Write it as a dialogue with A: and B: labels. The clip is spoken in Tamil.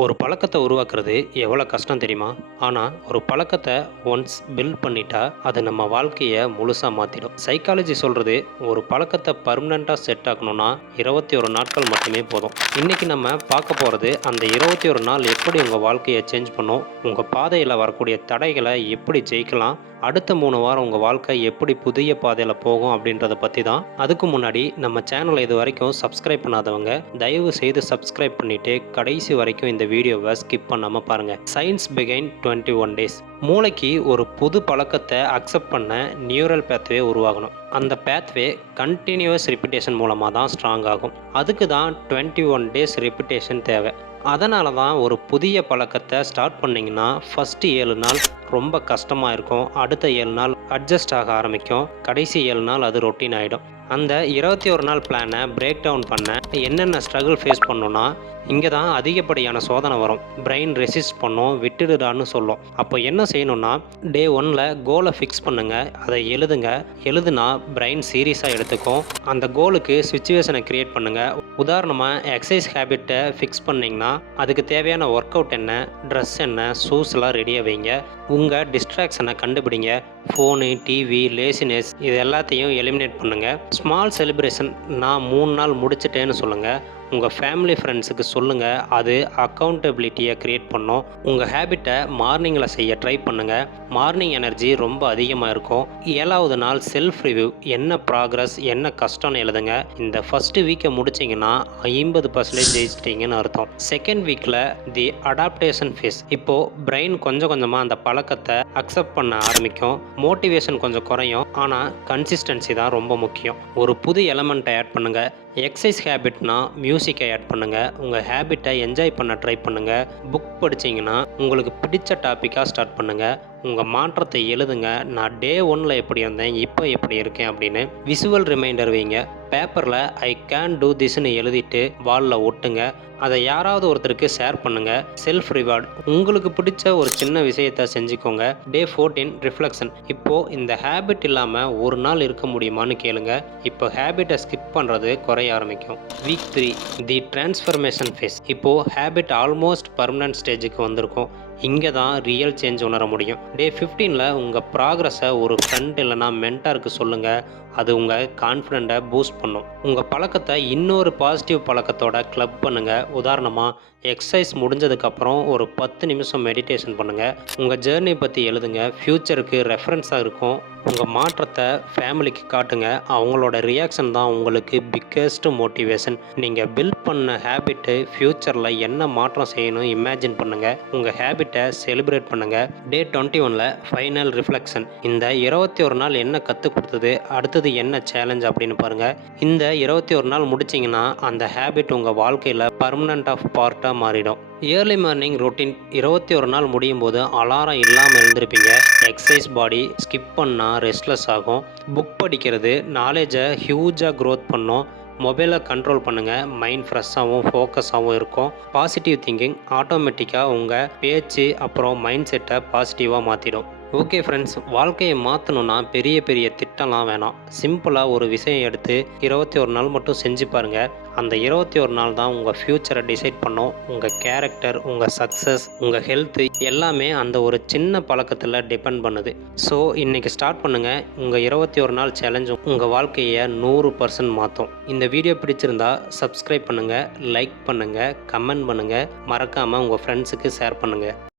A: ஒரு பழக்கத்தை உருவாக்குறது எவ்வளோ கஷ்டம் தெரியுமா? ஆனால் ஒரு பழக்கத்தை ஒன்ஸ் பில்ட் பண்ணிட்டா அது நம்ம வாழ்க்கையை முழுசாக மாற்றிடும் சைக்காலஜி சொல்கிறது ஒரு பழக்கத்தை பர்மனெண்ட்டாக செட் ஆகணும்னா இருபத்தி ஒரு நாட்கள் மட்டுமே போதும். இன்றைக்கி நம்ம பார்க்க போகிறது அந்த இருபத்தி ஒரு நாள் எப்படி உங்கள் வாழ்க்கையை சேஞ்ச் பண்ணும்? உங்கள் பாதையில் வரக்கூடிய தடைகளை எப்படி ஜெயிக்கலாம்? அடுத்த மூணு வாரம் உங்கள் வாழ்க்கை எப்படி புதிய பாதையில் போகும் அப்படின்றத பற்றி தான். அதுக்கு முன்னாடி நம்ம சேனலை இது வரைக்கும் சப்ஸ்கிரைப் பண்ணாதவங்க தயவு செய்து சப்ஸ்கிரைப் பண்ணிவிட்டு கடைசி வரைக்கும் இந்த வீடியோவை ஸ்கிப் பண்ணாமல் பாருங்கள் சயின்ஸ் பிகைன் டுவெண்ட்டி ஒன் டேஸ் மூளைக்கு ஒரு புது பழக்கத்தை அக்செப்ட் பண்ண நியூரல் பேத்வே உருவாகணும். அந்த பேத்வே கண்டினியூஸ் ரிப்பிட்டேஷன் மூலமாக தான் ஸ்ட்ராங் ஆகும். அதுக்கு தான் டுவெண்ட்டி ஒன் டேஸ் ரிப்பிட்டேஷன் தேவை. அதனால தான் ஒரு புதிய பழக்கத்தை ஸ்டார்ட் பண்ணிங்கன்னா ஃபஸ்ட்டு ஏழு நாள் ரொம்ப கஷ்டமாக இருக்கும். அடுத்த ஏழு நாள் அட்ஜஸ்ட் ஆக ஆரம்பிக்கும். கடைசி ஏழு நாள் அது ரொட்டீன் ஆகிடும் அந்த இருபத்தி ஒரு நாள் பிளானை பிரேக் டவுன் பண்ண என்னென்ன ஸ்ட்ரகிள் ஃபேஸ் பண்ணோன்னா இங்கே தான் அதிகப்படியான சோதனை வரும். பிரெயின் ரெசிஸ்ட் பண்ணும் விட்டுடுடான்னு சொல்லும். அப்போ என்ன செய்யணும்னா டே ஒன்னில் கோலை ஃபிக்ஸ் பண்ணுங்கள் அதை எழுதுங்க. எழுதுனா பிரெயின் சீரியஸாக எடுத்துக்கும். அந்த கோலுக்கு சுச்சுவேஷனை க்ரியேட் பண்ணுங்கள் உதாரணமாக எக்ஸசைஸ் ஹேபிட்டை ஃபிக்ஸ் பண்ணிங்கன்னா அதுக்கு தேவையான ஒர்க் அவுட் என்ன ட்ரெஸ் என்ன ஷூஸ்லாம் ரெடியாக வைங்க. உங்கள் டிஸ்ட்ராக்ஷனை கண்டுபிடிங்க. ஃபோனு டிவி லேசினஸ் இது எல்லாத்தையும் எலிமினேட் பண்ணுங்கள் ஸ்மால் செலிப்ரேஷன் நான் மூணு நாள் முடிச்சிட்டேன்னு சொல்லுங்கள் உங்கள் ஃபேமிலி ஃப்ரெண்ட்ஸுக்கு சொல்லுங்கள் அது அக்கௌண்டபிலிட்டியை க்ரியேட் பண்ணும். உங்கள் ஹேபிட்டை மார்னிங்கில் செய்ய ட்ரை பண்ணுங்கள் மார்னிங் எனர்ஜி ரொம்ப அதிகமாக இருக்கும். ஏழாவது நாள் செல்ஃப் ரிவ்யூ என்ன ப்ராக்ரஸ் என்ன கஷ்டம்னு எழுதுங்க. இந்த ஃபஸ்ட்டு வீக்கை முடிச்சிங்கன்னா ஐம்பது பர்சன்டேஜ் ஜெயிச்சிட்டிங்கன்னு அர்த்தம். செகண்ட் வீக்கில் தி அடாப்டேஷன் ஃபேஸ் இப்போது பிரெயின் கொஞ்சம் கொஞ்சமாக அந்த பழக்கத்தை அக்செப்ட் பண்ண ஆரம்பிக்கும். மோட்டிவேஷன் கொஞ்சம் குறையும். ஆனால் கன்சிஸ்டன்சி தான் ரொம்ப முக்கியம். ஒரு புது எலமெண்ட்டை ஆட் பண்ணுங்கள் எக்ஸசைஸ் ஹேபிட்னா மியூசிக்கை ஆட் பண்ணுங்கள் உங்கள் ஹேபிட்டை என்ஜாய் பண்ண ட்ரை பண்ணுங்கள் புக் படிச்சிங்கன்னா உங்களுக்கு பிடிச்ச டாப்பிக்காக ஸ்டார்ட் பண்ணுங்கள் உங்கள் மாற்றத்தை எழுதுங்க. நான் டே ஒனில் எப்படி இருந்தேன் இப்போ எப்படி இருக்கேன் அப்படின்னு விசுவல் ரிமைண்டர் வைங்க. பேப்பரில் ஐ கேன் டூ திஸ்ன்னு எழுதிட்டு வாலில் ஒட்டுங்க. அதை யாராவது ஒருத்தருக்கு ஷேர் பண்ணுங்கள் செல்ஃப் ரிவார்டு. உங்களுக்கு பிடிச்ச ஒரு சின்ன விஷயத்தை செஞ்சுக்கோங்க. Day fourteen reflection. இப்போது இந்த ஹேபிட் இல்லாமல் ஒரு நாள் இருக்க முடியுமான்னு கேளுங்க. இப்போ ஹேபிட்டை ஸ்கிப் பண்ணுறது குறைய ஆரம்பிக்கும். Week three the transformation phase. இப்போது ஹேபிட் ஆல்மோஸ்ட் பர்மனன்ட் ஸ்டேஜுக்கு வந்திருக்கும். இங்கே தான் ரியல் சேஞ்ச் உணர முடியும். டே ஃபிஃப்டீனில் உங்கள் ப்ராக்ரஸை ஒரு ஃப்ரெண்ட் இல்லைனா மென்டாருக்கு சொல்லுங்கள் அது உங்கள் கான்ஃபிடெண்ட்டை பூஸ்ட் பண்ணும். உங்கள் பழக்கத்தை இன்னொரு பாசிட்டிவ் பழக்கத்தோட கிளப் பண்ணுங்கள் உதாரணமாக எக்ஸசைஸ் முடிஞ்சதுக்கப்புறம் ஒரு பத்து நிமிஷம் மெடிடேஷன் பண்ணுங்கள் உங்கள் ஜேர்னி பற்றி எழுதுங்க. ஃப்யூச்சருக்கு ரெஃபரன்ஸாக இருக்கும். உங்கள் மாற்றத்தை ஃபேமிலிக்கு காட்டுங்க. அவங்களோட ரியாக்ஷன் தான் உங்களுக்கு பிக்கஸ்ட் மோட்டிவேஷன் நீங்கள் பில்ட் பண்ண ஹேபிட்டு ஃப்யூச்சரில் என்ன மாற்றம் செய்யணும் இமேஜின் பண்ணுங்கள் உங்கள் ஹேபிட்டை செலிப்ரேட் பண்ணுங்கள் டே டுவெண்ட்டி ஒனில் ஃபைனல் ரிஃப்ளெக்ஷன் இந்த இருபத்தி ஒரு நாள் என்ன கற்றுக் கொடுத்தது? அடுத்தது என்ன சேலஞ்ச் அப்படின்னு பாருங்கள் இந்த இருபத்தி ஒரு நாள் முடிச்சிங்கன்னா அந்த ஹேபிட் உங்கள் வாழ்க்கையில் பர்மனண்ட் ஆஃப் பார்ட்டாக மாறிடும். இயர்லி மார்னிங் ரொட்டீன் இருபத்தி ஒரு நாள் முடியும் போது அலாரம் இல்லாமல் இருந்திருப்பீங்க எக்ஸசைஸ் பாடி ஸ்கிப் பண்ணால் ரெஸ்ட்லெஸ் ஆகும். புக் படிக்கிறது நாலேஜை ஹியூஜாக க்ரோத் பண்ணும். மொபைலை கண்ட்ரோல் பண்ணுங்கள் மைண்ட் ஃப்ரெஷ்ஷாகவும் ஃபோக்கஸாகவும் இருக்கும். பாசிட்டிவ் திங்கிங் ஆட்டோமேட்டிக்காக உங்கள் பேச்சு அப்புறம் மைண்ட் செட்டை பாசிட்டிவாக மாற்றிடும் ஓகே ஃப்ரெண்ட்ஸ் வாழ்க்கையை மாற்றணுன்னா பெரிய பெரிய திட்டம்லாம் வேணாம். சிம்பிளாக ஒரு விஷயம் எடுத்து இருபத்தி ஒரு நாள் மட்டும் செஞ்சு பாருங்கள் அந்த இருபத்தி ஒரு நாள் தான் உங்கள் ஃப்யூச்சரை டிசைட் பண்ணும். உங்கள் கேரக்டர் உங்கள் சக்ஸஸ் உங்கள் ஹெல்த்து எல்லாமே அந்த ஒரு சின்ன பழக்கத்தில் டிபெண்ட் பண்ணுது. ஸோ இன்றைக்கி ஸ்டார்ட் பண்ணுங்கள் உங்கள் இருபத்தி ஒரு நாள் சேலஞ்சும் உங்கள் வாழ்க்கையை நூறு பர்சன்ட் மாற்றும் இந்த வீடியோ பிடிச்சிருந்தா சப்ஸ்கிரைப் பண்ணுங்கள் லைக் பண்ணுங்கள் கமெண்ட் பண்ணுங்கள் மறக்காமல் உங்கள் ஃப்ரெண்ட்ஸுக்கு ஷேர் பண்ணுங்கள்